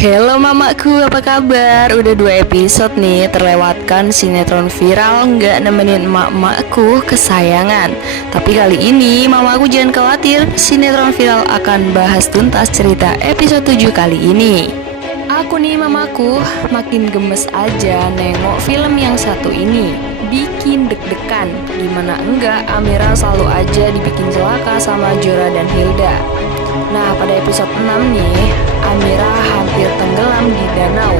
Halo mamaku, apa kabar? Udah 2 episode nih terlewatkan sinetron viral nggak nemenin emak-emakku kesayangan. Tapi kali ini mamaku jangan khawatir, sinetron viral akan bahas tuntas cerita episode 7 kali ini. Aku nih mamaku makin gemes aja nengok film yang satu ini. Bikin deg-degan, gimana enggak Amira selalu aja dibikin celaka sama Jora dan Hilda. Nah, pada episode 6 nih, Amira hampir tenggelam di danau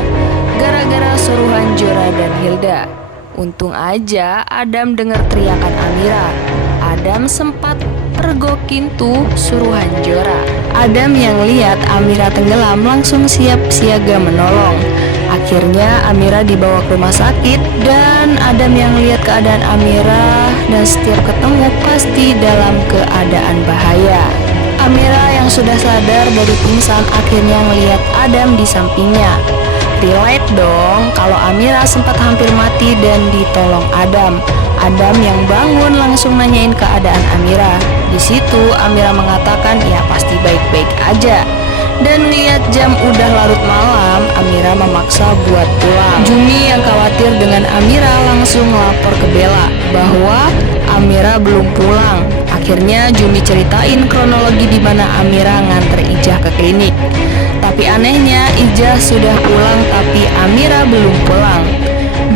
gara-gara suruhan Jora dan Hilda. Untung aja Adam dengar teriakan Amira. Adam sempat pergokin tuh suruhan Jora. Adam yang lihat Amira tenggelam langsung siap siaga menolong. Akhirnya Amira dibawa ke rumah sakit dan Adam yang lihat keadaan Amira dan setiap ketemu pasti dalam keadaan bahaya. Amira yang sudah sadar dari pingsan akhirnya melihat Adam di sampingnya. Relate dong kalau Amira sempat hampir mati dan ditolong Adam. Adam yang bangun langsung nanyain keadaan Amira. Di situ Amira mengatakan ya pasti baik-baik aja. Dan lihat jam udah larut malam, Amira memaksa buat pulang. Jumi yang khawatir dengan Amira langsung lapor ke Bella bahwa Amira belum pulang. Akhirnya Jumi ceritain kronologi di mana Amira nganter Ijah ke klinik. Tapi anehnya Ijah sudah pulang tapi Amira belum pulang.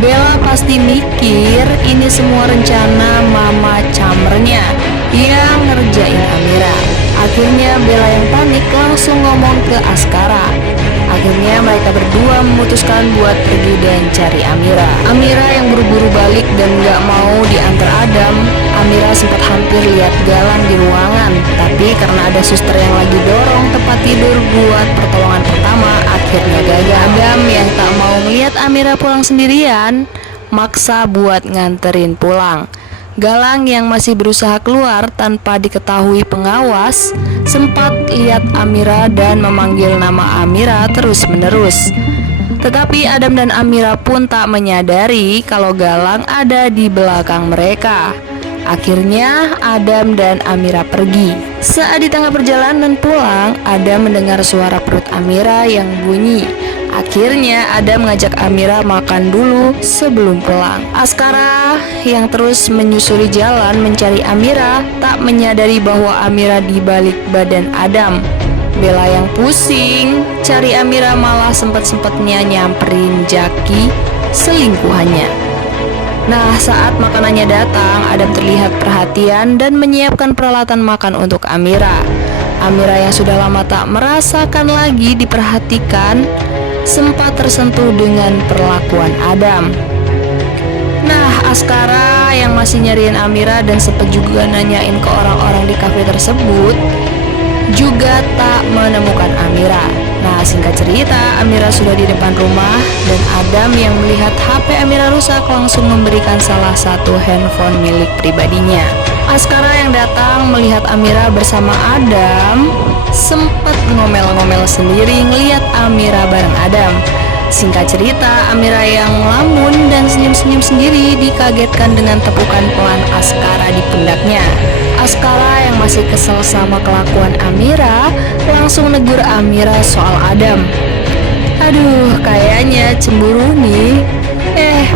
Bella pasti mikir ini semua rencana Mama Camernya yang ngerjain Amira. Akhirnya Bella yang panik langsung ngomong ke Askara. Akhirnya mereka berdua memutuskan buat pergi dan cari Amira. Amira yang buru-buru balik dan gak mau diantar Adam. Amira sempat hampir lihat Galang di ruangan, tapi karena ada suster yang lagi dorong tempat tidur buat pertolongan pertama, akhirnya gagal. Adam yang tak mau melihat Amira pulang sendirian, maksa buat nganterin pulang. Galang yang masih berusaha keluar tanpa diketahui pengawas sempat lihat Amira dan memanggil nama Amira terus-menerus. Tetapi Adam dan Amira pun tak menyadari kalau Galang ada di belakang mereka. Akhirnya Adam dan Amira pergi. Saat di tengah perjalanan pulang, Adam mendengar suara perut Amira yang bunyi. Akhirnya Adam mengajak Amira makan dulu sebelum pulang. Askara yang terus menyusuri jalan mencari Amira tak menyadari bahwa Amira di balik badan Adam. Bella yang pusing cari Amira malah sempat-sempatnya nyamperin Jaki selingkuhannya. Nah, saat makanannya datang, Adam terlihat perhatian dan menyiapkan peralatan makan untuk Amira. Amira yang sudah lama tak merasakan lagi diperhatikan sempat tersentuh dengan perlakuan Adam. Nah, Askara yang masih nyariin Amira dan sempat juga nanyain ke orang-orang di kafe tersebut juga tak menemukan Amira. Nah, singkat cerita, Amira sudah di depan rumah dan Adam yang melihat HP Amira rusak langsung memberikan salah satu handphone milik pribadinya. Askara yang datang melihat Amira bersama Adam sempat ngomel-ngomel sendiri ngelihat Amira bareng Adam. Singkat cerita, Amira yang lamun dan senyum-senyum sendiri dikagetkan dengan tepukan pelan Askara di pundaknya. Askara yang masih kesel sama kelakuan Amira langsung negur Amira soal Adam. Aduh, kayaknya cemburu nih.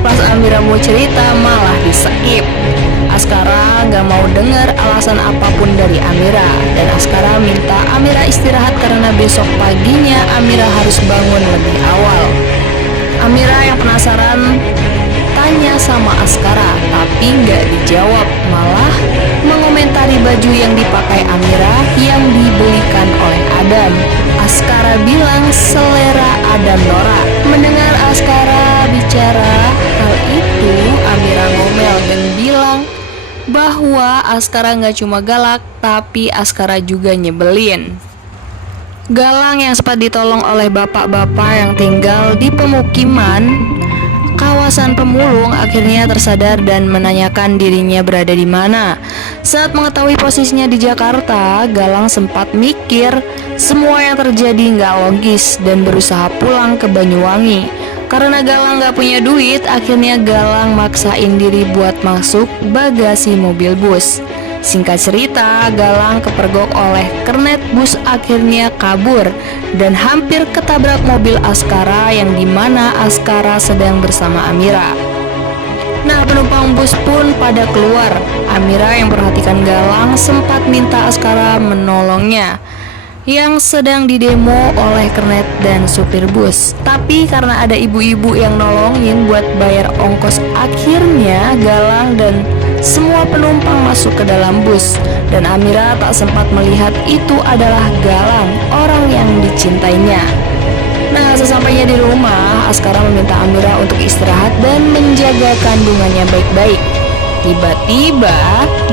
Pas Amira mau cerita malah di-skip. Askara gak mau dengar alasan apapun dari Amira. Dan Askara minta Amira istirahat karena besok paginya Amira harus bangun lebih awal. Amira yang penasaran tanya sama Askara, tapi gak dijawab, malah mengomentari baju yang dipakai Amira yang dibelikan oleh Adam. Askara bilang selera Adam norak. Mendengar Askara bicara hal itu, Amira ngomel dan bilang bahwa Askara gak cuma galak, tapi Askara juga nyebelin. Galang yang sempat ditolong oleh bapak-bapak yang tinggal di pemukiman kawasan pemulung akhirnya tersadar dan menanyakan dirinya berada di mana. Saat mengetahui posisinya di Jakarta, Galang sempat mikir semua yang terjadi nggak logis dan berusaha pulang ke Banyuwangi. Karena Galang nggak punya duit, akhirnya Galang maksain diri buat masuk bagasi mobil bus. Singkat cerita, Galang kepergok oleh kernet bus akhirnya kabur dan hampir ketabrak mobil Askara yang dimana Askara sedang bersama Amira. Nah, penumpang bus pun pada keluar. Amira yang perhatikan Galang sempat minta Askara menolongnya yang sedang didemo oleh kernet dan supir bus. Tapi karena ada ibu-ibu yang nolongin buat bayar ongkos, akhirnya Galang dan semua penumpang masuk ke dalam bus. Dan Amira tak sempat melihat itu adalah Galang, orang yang dicintainya. Nah, sesampainya di rumah, Askara meminta Amira untuk istirahat dan menjaga kandungannya baik-baik. Tiba-tiba,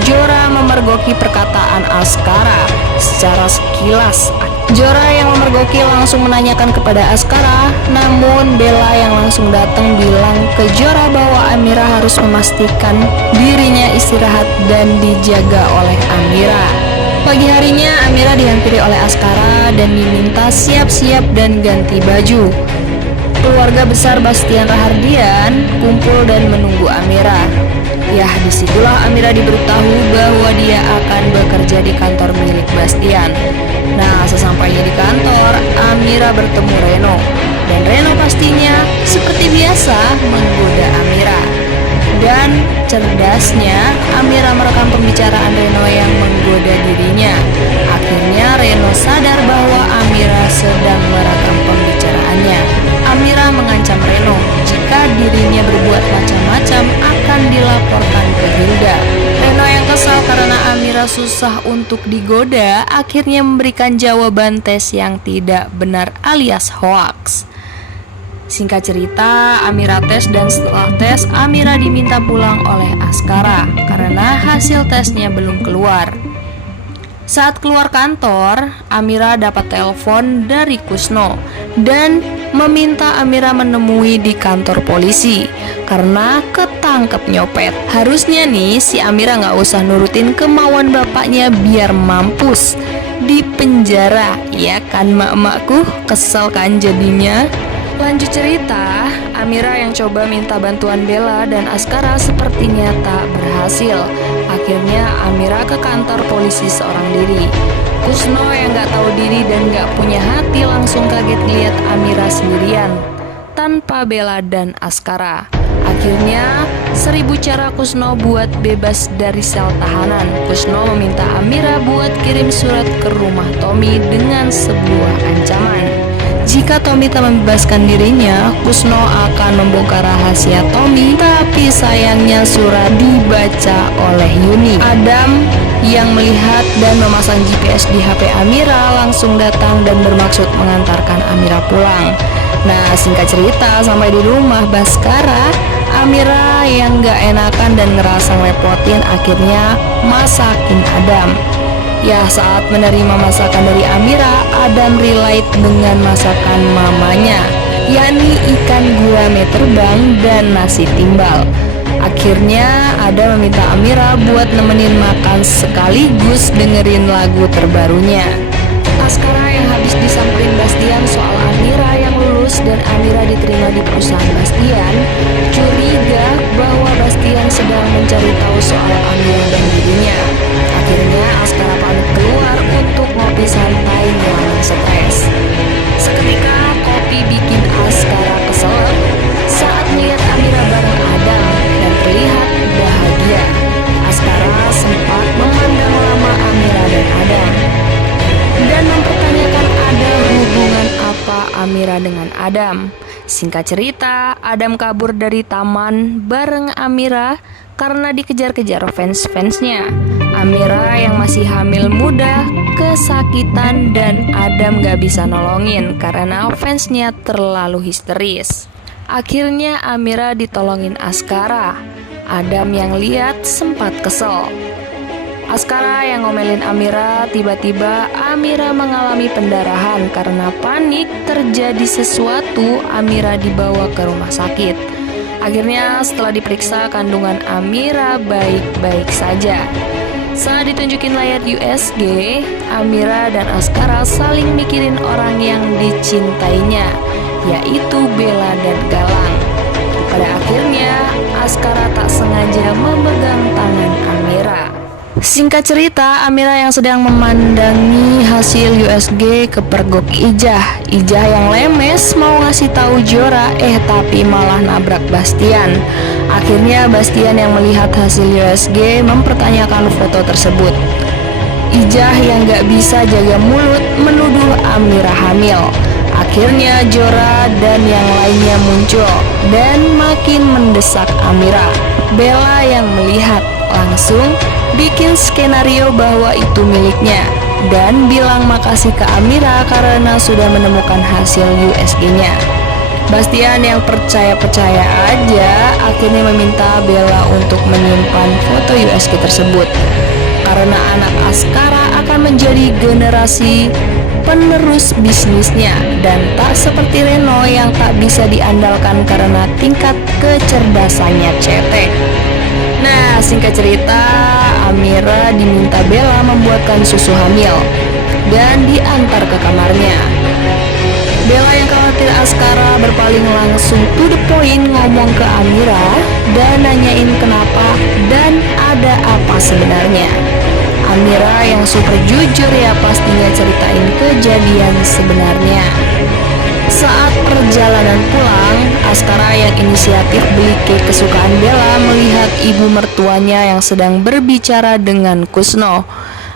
Jora memergoki perkataan Askara. Secara sekilas, Jora yang memergoki langsung menanyakan kepada Askara, namun Bella yang langsung datang bilang ke Jora bahwa Amira harus memastikan dirinya istirahat dan dijaga oleh Amira. Pagi harinya, Amira dihampiri oleh Askara dan diminta siap-siap dan ganti baju. Keluarga besar Bastian Rahardian kumpul dan menunggu Amira. Ya, disitulah Amira diberitahu bahwa dia akan bekerja di kantor milik Bastian. Nah, sesampainya di kantor, Amira bertemu Reno. Dan Reno pastinya seperti biasa menggoda Amira. Dan cerdasnya, Amira merekam pembicaraan Reno yang menggoda dirinya. Akhirnya Reno sadar bahwa Amira sedang merekam pembicaraannya. Amira mengancam Reno jika dirinya berbuat macam-macam akan dilaporkan ke Hilda. Reno yang kesal karena Amira susah untuk digoda akhirnya memberikan jawaban tes yang tidak benar alias hoax. Singkat cerita, Amira tes dan setelah tes, Amira diminta pulang oleh Askara karena hasil tesnya belum keluar. Saat keluar kantor, Amira dapat telepon dari Kusno dan meminta Amira menemui di kantor polisi karena ketangkep nyopet. Harusnya nih si Amira nggak usah nurutin kemauan bapaknya biar mampus di penjara, ya kan mak-makku? Kesel kan jadinya? Lanjut cerita, Amira yang coba minta bantuan Bella dan Askara sepertinya tak berhasil. Akhirnya Amira ke kantor polisi seorang diri. Kusno yang gak tahu diri dan gak punya hati langsung kaget lihat Amira sendirian tanpa Bella dan Askara. Akhirnya 1000 cara Kusno buat bebas dari sel tahanan. Kusno meminta Amira buat kirim surat ke rumah Tommy dengan sebuah ancaman. Jika Tommy tak membebaskan dirinya, Kusno akan membongkar rahasia Tommy. Tapi sayangnya surat dibaca oleh Yuni. Adam yang melihat dan memasang GPS di HP Amira langsung datang dan bermaksud mengantarkan Amira pulang. Nah, singkat cerita, sampai di rumah Baskara, Amira yang gak enakan dan ngerasa ngerepotin akhirnya masakin Adam. Ya, saat menerima masakan dari Amira, Adam relate dengan masakan mamanya, yakni ikan gurame terbang dan nasi timbal. Akhirnya Adam meminta Amira buat nemenin makan sekaligus dengerin lagu terbarunya. Askara yang habis disamperin Bastian soal Amira yang lulus dan Amira diterima di perusahaan Bastian, curiga bahwa Bastian sedang mencari tahu soal Amira dan dirinya. Akhirnya Askara pamit keluar untuk ngopi santai ngilangin stres. Seketika kopi bikin Askara kesel saat melihat Amira bareng Adam dan terlihat bahagia. Askara sempat memandang lama Amira dan Adam dan mempertanyakan ada hubungan apa Amira dengan Adam. Singkat cerita, Adam kabur dari taman bareng Amira karena dikejar-kejar fans-fansnya. Amira yang masih hamil muda kesakitan dan Adam gak bisa nolongin karena fansnya terlalu histeris. Akhirnya Amira ditolongin Askara. Adam yang lihat sempat kesel. Askara yang ngomelin Amira, tiba-tiba Amira mengalami pendarahan karena panik terjadi sesuatu. Amira dibawa ke rumah sakit. Akhirnya setelah diperiksa kandungan Amira baik-baik saja. Saat ditunjukin layar USG, Amira dan Askara saling mikirin orang yang dicintainya, yaitu Bella dan Galang. Pada akhirnya Askara tak sengaja memegang tangan Amira. Singkat cerita, Amira yang sedang memandangi hasil USG kepergok Ijah. Ijah yang lemes mau ngasih tahu Jora, tapi malah nabrak Bastian. Akhirnya Bastian yang melihat hasil USG mempertanyakan foto tersebut. Ijah yang gak bisa jaga mulut menuduh Amira hamil. Akhirnya Jora dan yang lainnya muncul dan makin mendesak Amira. Bella yang melihat langsung bikin skenario bahwa itu miliknya dan bilang makasih ke Amira karena sudah menemukan hasil USG-nya. Bastian yang percaya-percaya aja akhirnya meminta Bella untuk menyimpan foto USG tersebut karena anak Askara akan menjadi generasi penerus bisnisnya dan tak seperti Reno yang tak bisa diandalkan karena tingkat kecerdasannya cetek. Nah, singkat cerita, Amira diminta Bella membuatkan susu hamil dan diantar ke kamarnya. Bella yang khawatir Askara berpaling langsung to the point ngomong ke Amira dan nanyain kenapa dan ada apa sebenarnya. Amira yang super jujur ya pastinya ceritain kejadian sebenarnya. Saat perjalanan pulang, Askara yang inisiatif beli cake kesukaan Bella melihat ibu mertuanya yang sedang berbicara dengan Kusno.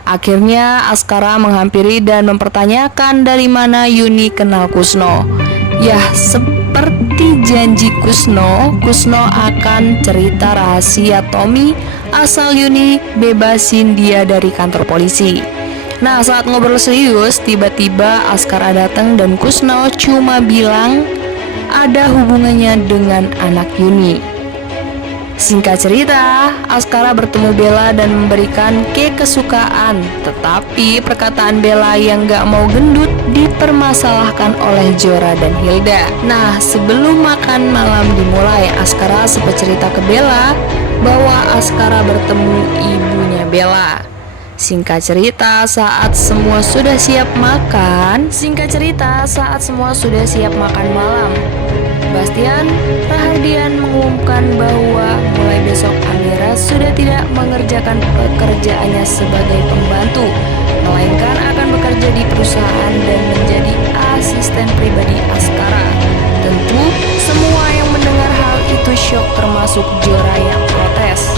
Akhirnya Askara menghampiri dan mempertanyakan dari mana Yuni kenal Kusno. Yah, seperti janji Kusno akan cerita rahasia Tommy asal Yuni bebasin dia dari kantor polisi. Nah, saat ngobrol serius, tiba-tiba Askara datang dan Kusno cuma bilang ada hubungannya dengan anak Yuni. Singkat cerita, Askara bertemu Bella dan memberikan cake kesukaan. Tetapi perkataan Bella yang gak mau gendut dipermasalahkan oleh Jora dan Hilda. Nah, sebelum makan malam dimulai, Askara sempat cerita ke Bella bahwa Askara bertemu ibunya Bella. Singkat cerita, saat semua sudah siap makan malam, Bastian Rahardian mengumumkan bahwa mulai besok Amira sudah tidak mengerjakan pekerjaannya sebagai pembantu, melainkan akan bekerja di perusahaan dan menjadi asisten pribadi Askara. Tentu semua yang mendengar hal itu syok, termasuk Jora yang protes.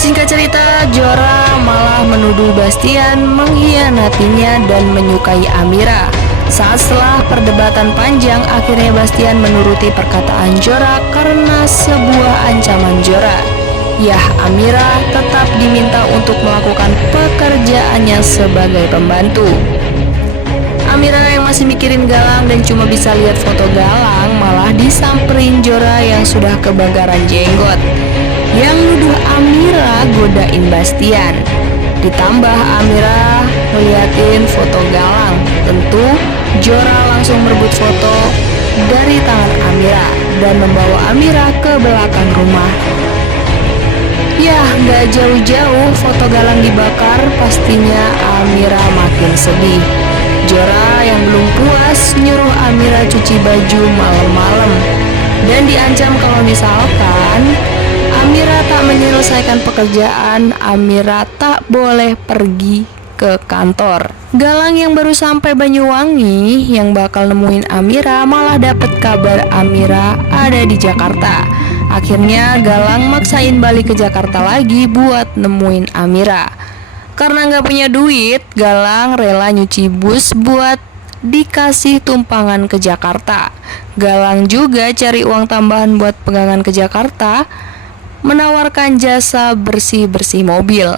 Singkat cerita, Jora malah menuduh Bastian mengkhianatinya dan menyukai Amira. Saat setelah perdebatan panjang, akhirnya Bastian menuruti perkataan Jora karena sebuah ancaman Jora. Yah, Amira tetap diminta untuk melakukan pekerjaannya sebagai pembantu. Amira yang masih mikirin Galang dan cuma bisa lihat foto Galang malah disamperin Jora yang sudah kebakaran jenggot, yang nuduh Amira godain Bastian. Ditambah Amira ngeliatin foto Galang. Tentu Jora langsung merebut foto dari tangan Amira dan membawa Amira ke belakang rumah. Yah, gak jauh-jauh foto Galang dibakar, pastinya Amira makin sedih. Jora yang belum puas nyuruh Amira cuci baju malam-malam dan diancam kalau misalkan Amira tak menyelesaikan pekerjaan, Amira tak boleh pergi ke kantor. Galang yang baru sampai Banyuwangi yang bakal nemuin Amira malah dapet kabar Amira ada di Jakarta. Akhirnya Galang maksain balik ke Jakarta lagi buat nemuin Amira. Karena gak punya duit, Galang rela nyuci bus buat dikasih tumpangan ke Jakarta. Galang juga cari uang tambahan buat pegangan ke Jakarta, menawarkan jasa bersih-bersih mobil.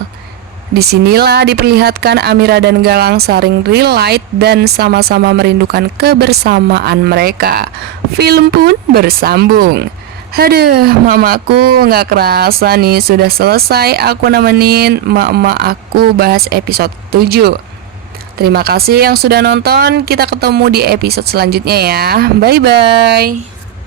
Disinilah diperlihatkan Amira dan Galang saling relate dan sama-sama merindukan kebersamaan mereka. Film pun bersambung. Aduh, mamaku gak kerasa nih sudah selesai aku nemenin mak-mak aku bahas episode 7. Terima kasih yang sudah nonton, kita ketemu di episode selanjutnya ya. Bye-bye.